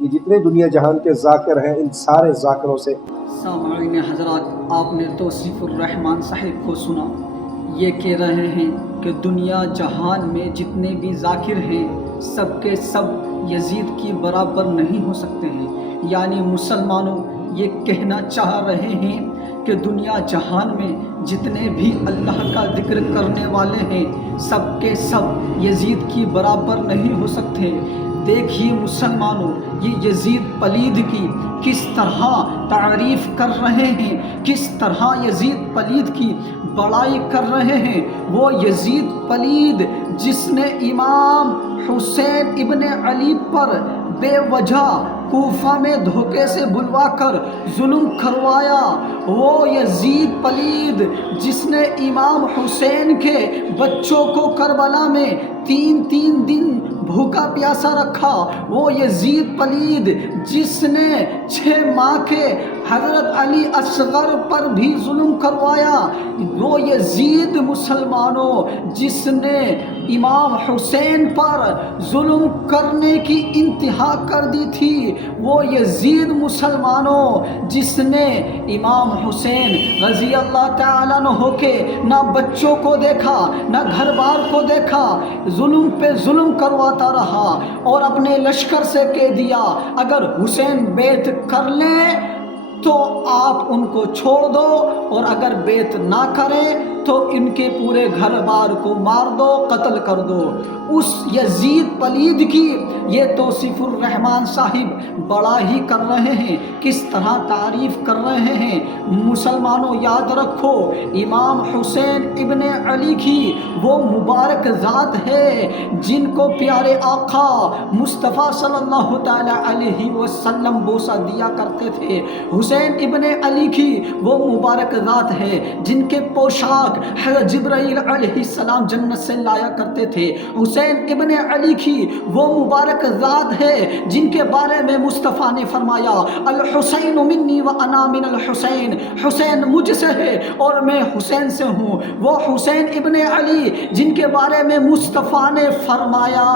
یہ جتنے دنیا جہان کے ذاکر ہیں ان سارے ذاکروں سے۔ سامعین حضرات، آپ نے توصیف الرحمن صاحب کو سنا، یہ کہہ رہے ہیں کہ دنیا جہان میں جتنے بھی ذاکر ہیں سب کے سب یزید کی برابر نہیں ہو سکتے ہیں۔ یعنی مسلمانوں یہ کہنا چاہ رہے ہیں کہ دنیا جہان میں جتنے بھی اللہ کا ذکر کرنے والے ہیں سب کے سب یزید کی برابر نہیں ہو سکتے۔ دیکھیے مسلمانوں، یہ یزید پلید کی کس طرح تعریف کر رہے ہیں، کس طرح یزید پلید کی بڑائی کر رہے ہیں۔ وہ یزید پلید جس نے امام حسین ابن علی پر بے وجہ کوفہ میں دھوکے سے بلوا کر ظلم کروایا، وہ یزید پلید جس نے امام حسین کے بچوں کو کربلا میں 3 دن بھوکا پیاسا رکھا، وہ یزید پلید جس نے 6 ماہ کے حضرت علی اصغر پر بھی ظلم کروایا، وہ یزید مسلمانوں جس نے امام حسین پر ظلم کرنے کی انتہا کر دی تھی، وہ یزید مسلمانوں جس نے امام حسین رضی اللہ تعالیٰ عنہ کے نہ بچوں کو دیکھا نہ گھر بار کو دیکھا، ظلم پہ ظلم کرواتا رہا اور اپنے لشکر سے کہہ دیا اگر حسین بیعت کر لیں تو آپ ان کو چھوڑ دو اور اگر بیعت نہ کریں تو ان کے پورے گھر بار کو مار دو، قتل کر دو۔ اس یزید پلید کی یہ توصیف الرحمن صاحب بڑا ہی کر رہے ہیں، کس طرح تعریف کر رہے ہیں۔ مسلمانوں یاد رکھو، امام حسین ابن علی کی وہ مبارک ذات ہے جن کو پیارے آقا مصطفیٰ صلی اللہ تعالی علیہ وسلم بوسہ دیا کرتے تھے۔ حسین ابن علی کی وہ مبارک ذات ہے جن کے پوشاک حضرت جبرائیل علیہ السلام جنت سے لایا کرتے تھے۔ حسین ابن علی کی وہ مبارک ذات ہے جن کے بارے میں مصطفیٰ نے فرمایا الحسین منی وانا من الحسین، حسین مجھ سے ہے اور میں حسین سے ہوں۔ وہ حسین ابن علی جن کے بارے میں مصطفیٰ نے فرمایا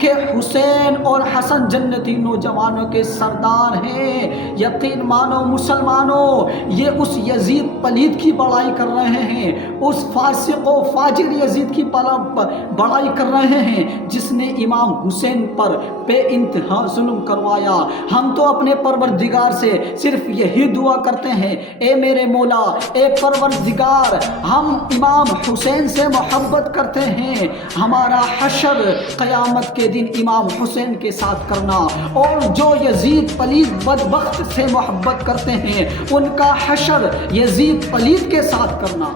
کہ حسین اور حسن جنتی نوجوانوں کے سردار ہیں۔ یقین مانو مسلمانوں، یہ اس یزید پلید کی بڑائی کر رہے ہیں، اس فاسق و فاجر یزید کی بڑائی کر رہے ہیں جس نے امام حسین پر بے انتہا ظلم کروایا۔ ہم تو اپنے پروردگار سے صرف یہی دعا کرتے ہیں، اے میرے مولا، اے پروردگار، ہم امام حسین سے محبت کرتے ہیں، ہمارا حشر قیامت کے دن امام حسین کے ساتھ کرنا، اور جو یزید پلید بدبخت سے محبت کرتے ہیں ان کا حشر یزید پلید کے ساتھ کرنا۔